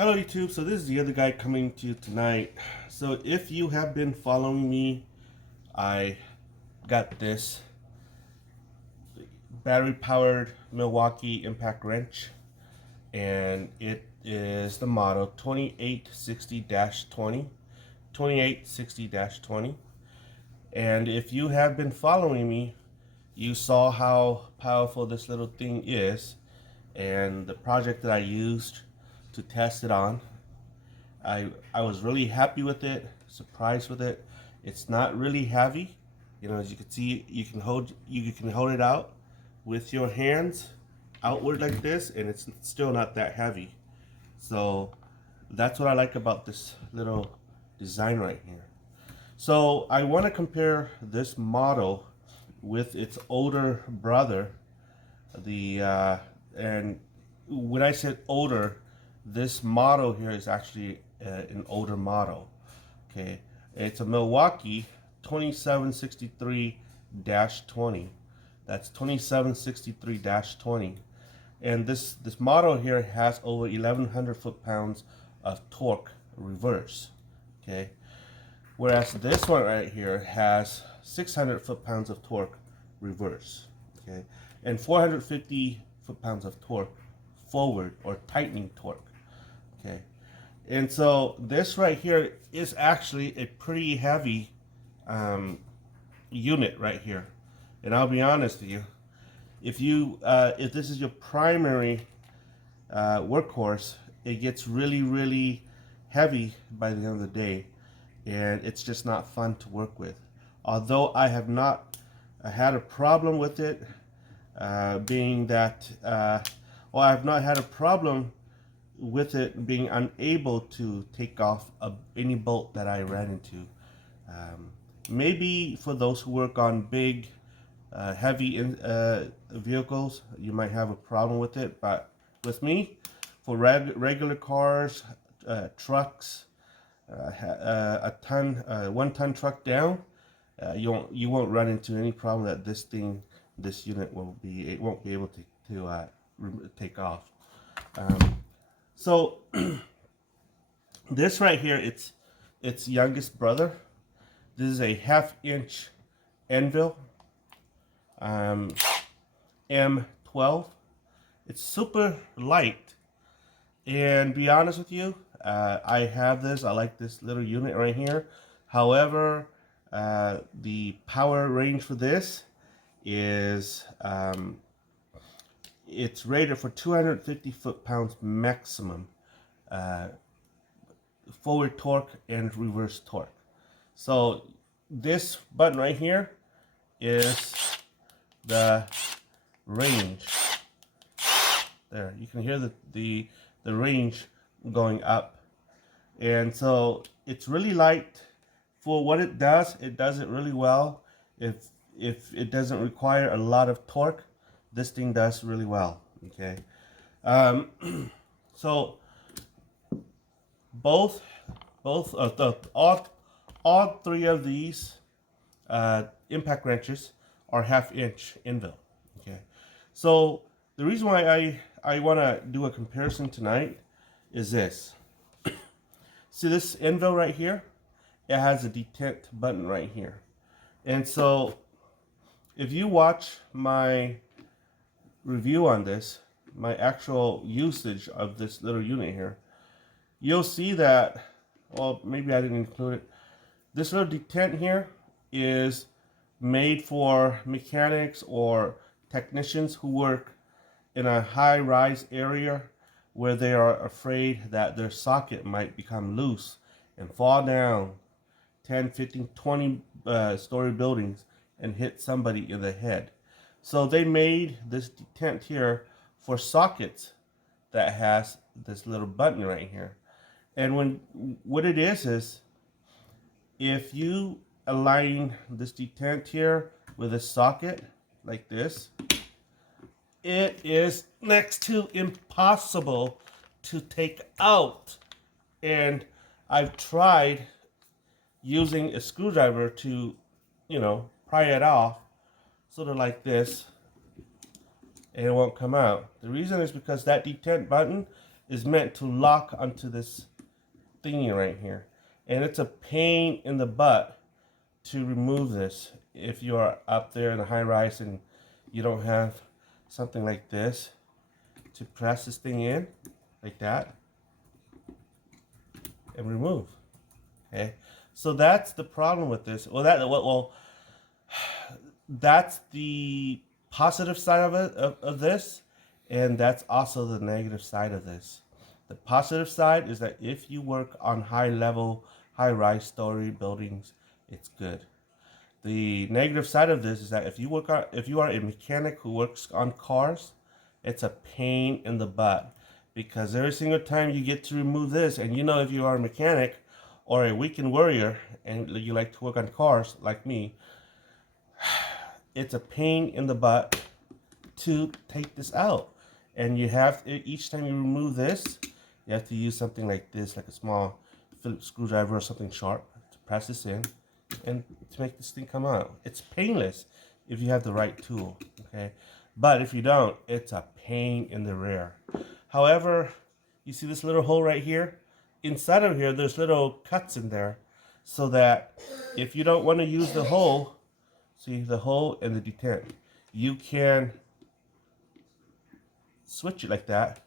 Hello YouTube, so this is the other guy coming to you tonight. So if you have been following me, I got this battery powered Milwaukee impact wrench, and it is the model 2860-20, 2860-20. And if you have been following me, you saw how powerful this little thing is and the project that I used to test it on. I was really happy with it, surprised with it. It's not really heavy. You know, as you can see, you can hold it out with your hands outward like this, and it's still not that heavy. So that's what I like about this little design right here. So I want to compare this model with its older brother. And when I said older, this model here is actually an older model. Okay, it's a Milwaukee 2763-20. That's 2763-20, and this model here has over 1,100 foot-pounds of torque reverse. Okay, whereas this one right here has 600 foot-pounds of torque reverse. Okay, and 450 foot-pounds of torque forward or tightening torque. Okay, and so this right here is actually a pretty heavy unit right here. And I'll be honest with you, if this is your primary workhorse, it gets really heavy by the end of the day, and it's just not fun to work with. Although I have not had a problem with it, being that, well, I've not had a problem with it being unable to take off any bolt that I ran into. Maybe for those who work on big, heavy vehicles, you might have a problem with it. But with me, for regular cars, trucks, a 1-ton truck down, you won't run into any problem that this unit won't be able to take off. So this right here, its youngest brother. This is a 1/2-inch anvil, M12. It's super light, and be honest with you, I have this. I like this little unit right here. However, the power range for this is it's rated for 250 foot-pounds maximum forward torque and reverse torque. So this button right here is the range. There, you can hear the range going up, and so it's really light for what it does. It does it really well. If it doesn't require a lot of torque, this thing does really well. Okay, so both all three of these impact wrenches are 1/2-inch anvil. Okay, so the reason why I want to do a comparison tonight is this. See this anvil right here? It has a detent button right here, and so if you watch my review on this, my actual usage of this little unit here, you'll see that, well, maybe I didn't include it. This little detent here is made for mechanics or technicians who work in a high-rise area where they are afraid that their socket might become loose and fall down 10, 15, 20 story buildings and hit somebody in the head. So they made this detent here for sockets that has this little button right here. And what it is if you align this detent here with a socket like this, it is next to impossible to take out. And I've tried using a screwdriver to, pry it off, sort of like this, and it won't come out. The reason is because that detent button is meant to lock onto this thingy right here. And it's a pain in the butt to remove this if you are up there in a high rise and you don't have something like this to press this thing in like that and remove. Okay, so that's the problem with this. Well, that's the positive side of it of this, and that's also the negative side of this. The positive side is that if you work on high-level, high-rise story buildings, it's good. The negative side of this is that if you are a mechanic who works on cars, it's a pain in the butt, because every single time you get to remove this, and you know, if you are a mechanic or a weekend warrior and you like to work on cars like me, it's a pain in the butt to take this out. And you have to, each time you remove this, you have to use something like this, like a small Phillips screwdriver or something sharp to press this in and to make this thing come out. It's painless if you have the right tool, okay? But if you don't, it's a pain in the rear. However, you see this little hole right here? Inside of here, there's little cuts in there, so that if you don't want to use the hole, see the hole and the detent, you can switch it like that,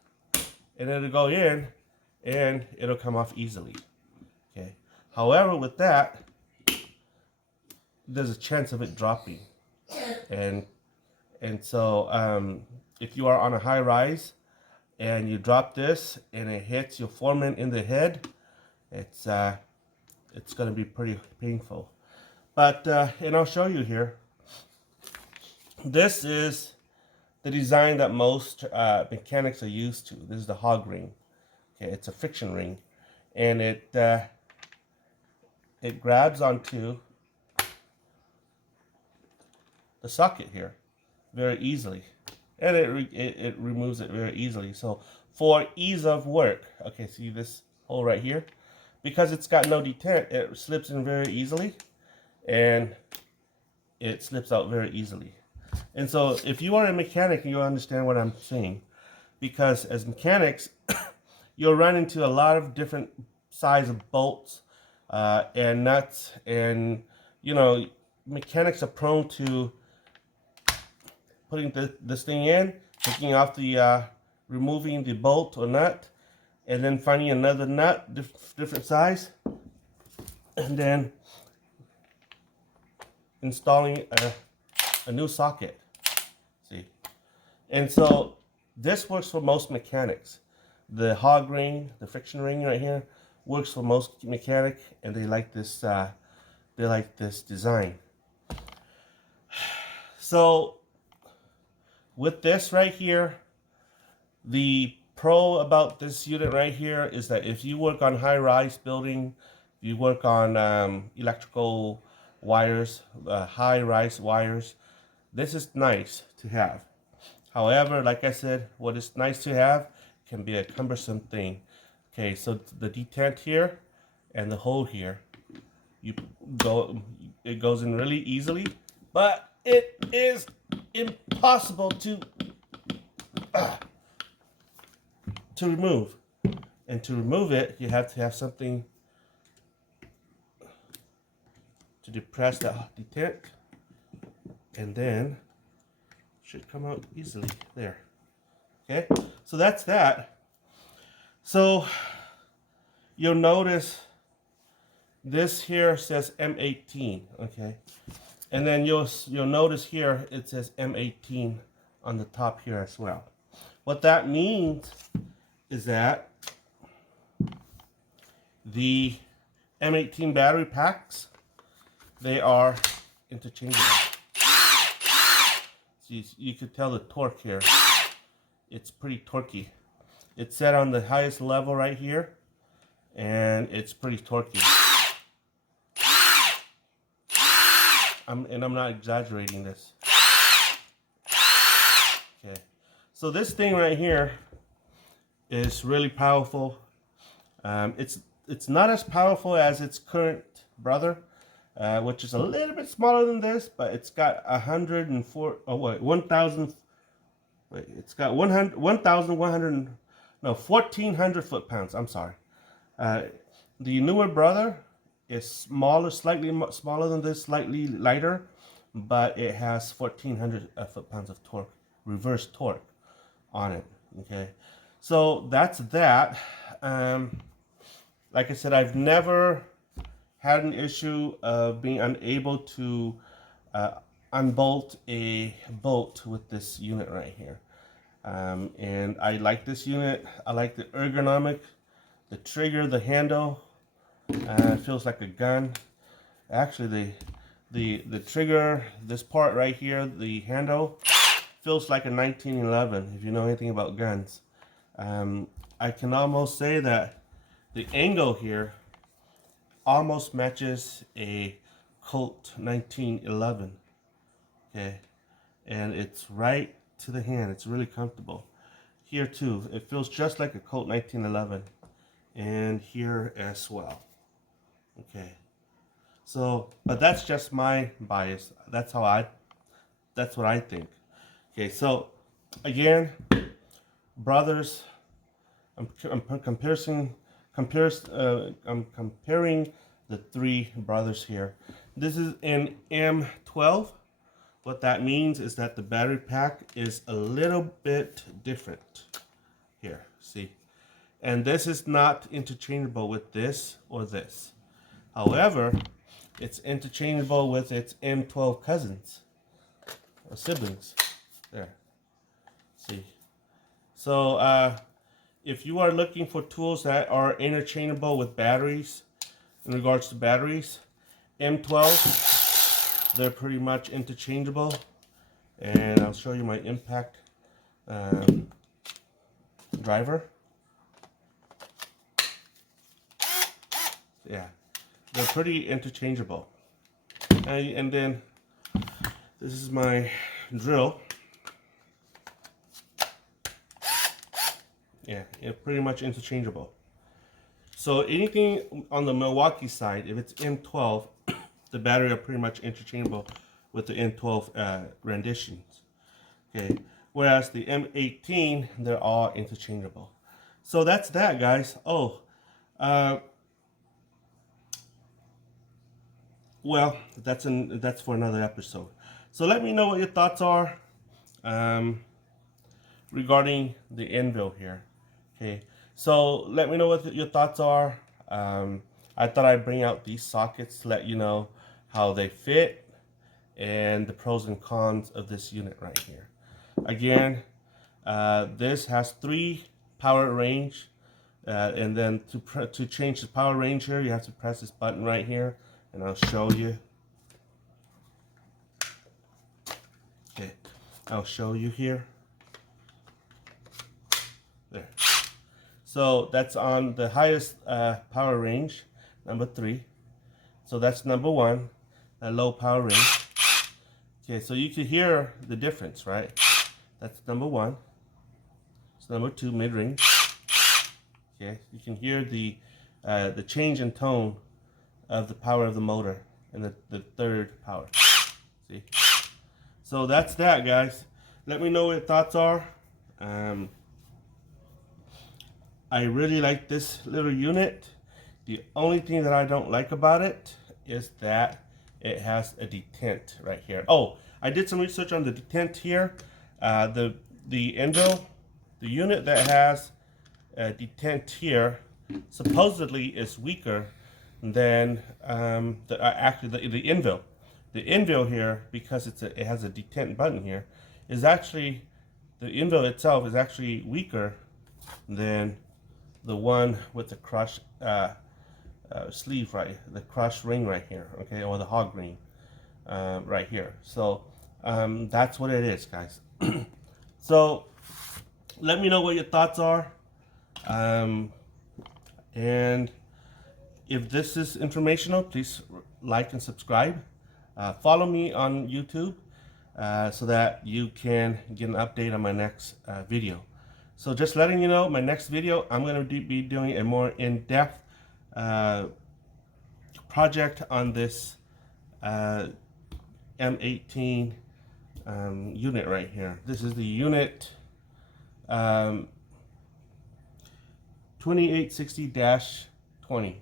and it'll go in, and it'll come off easily. Okay. However, with that, there's a chance of it dropping, and so if you are on a high rise and you drop this and it hits your foreman in the head, it's going to be pretty painful. But and I'll show you here. This is the design that most mechanics are used to. This is the hog ring. Okay, it's a friction ring, and it grabs onto the socket here very easily, and it removes it very easily. So for ease of work, okay, see this hole right here, because it's got no detent, it slips in very easily, and it slips out very easily. And so if you are a mechanic, you'll understand what I'm saying, because as mechanics, you'll run into a lot of different size of bolts and nuts, and you know, mechanics are prone to putting this thing in, taking off the removing the bolt or nut, and then finding another nut different size, and then installing a new socket. See, and so this works for most mechanics. The hog ring, the friction ring right here, works for most mechanic, and they like this. They like this design. So with this right here, the pro about this unit right here is that if you work on high-rise building, if you work on electrical wires, high-rise wires, this is nice to have. However, like I said, what is nice to have can be a cumbersome thing. Okay, so the detent here and the hole here, it goes in really easily, but it is impossible to remove. And to remove it, you have to have something to depress that detent, and then it should come out easily there. Okay, so that's that. So you'll notice this here says M18, okay, and then you'll notice here it says M18 on the top here as well. What that means is that the M18 battery packs, they are interchangeable. So you could tell the torque here. It's pretty torquey. It's set on the highest level right here, and it's pretty torquey. I'm not exaggerating this. Okay, so this thing right here is really powerful. It's not as powerful as its current brother, which is a little bit smaller than this, but it's got 1,190 no, 1,400 foot-pounds. I'm sorry. The newer brother is smaller, slightly smaller than this, slightly lighter, but it has 1,400 foot-pounds of torque, reverse torque on it. Okay, so that's that. Like I said, I've never had an issue of being unable to unbolt a bolt with this unit right here. And I like this unit. I like the ergonomic, the trigger, the handle. It feels like a gun. Actually, the trigger, this part right here, the handle, feels like a 1911. If you know anything about guns, I can almost say that the angle here almost matches a Colt 1911. Okay, and it's right to the hand. It's really comfortable. Here too, it feels just like a Colt 1911, and here as well. Okay, so but that's just my bias. That's what I think. Okay, so again, brothers, I'm comparing the three brothers here. This is an M12. What that means is that the battery pack is a little bit different here, see? And this is not interchangeable with this or this. However, it's interchangeable with its M12 cousins or siblings. There, see? So if you are looking for tools that are interchangeable with batteries, in regards to batteries, M12, they're pretty much interchangeable. And I'll show you my impact driver. Yeah, they're pretty interchangeable. And then this is my drill. Yeah, it's pretty much interchangeable. So anything on the Milwaukee side, if it's M12, the battery are pretty much interchangeable with the M12 renditions. Okay, whereas the M18, they're all interchangeable. So that's that, guys. Oh, well, that's for another episode. So let me know what your thoughts are regarding the anvil here. Okay, so let me know what your thoughts are. I thought I'd bring out these sockets to let you know how they fit and the pros and cons of this unit right here. Again, this has 3 power range, and then to change the power range here, you have to press this button right here, and I'll show you. Okay, I'll show you here. There. So that's on the highest power range, number 3. So that's number 1, a low power range. Okay, so you can hear the difference, right? That's number 1. So number 2, mid range. Okay, you can hear the change in tone of the power of the motor and the third power. See? So that's that, guys. Let me know what your thoughts are. I really like this little unit. The only thing that I don't like about it is that it has a detent right here. Oh, I did some research on the detent here. The Endo, the unit that has a detent here, supposedly is weaker than the Envil. The Envil here, because it has a detent button here, is actually, the Envil itself is actually weaker than the one with the crush sleeve, right, the crush ring right here, okay, or the hog ring right here. So that's what it is, guys. So let me know what your thoughts are, and if this is informational, please like and subscribe. Follow me on YouTube so that you can get an update on my next video. So just letting you know, my next video, I'm going to be doing a more in-depth project on this M18 unit right here. This is the unit 2860-20.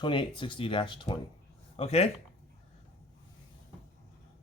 2860-20. Okay?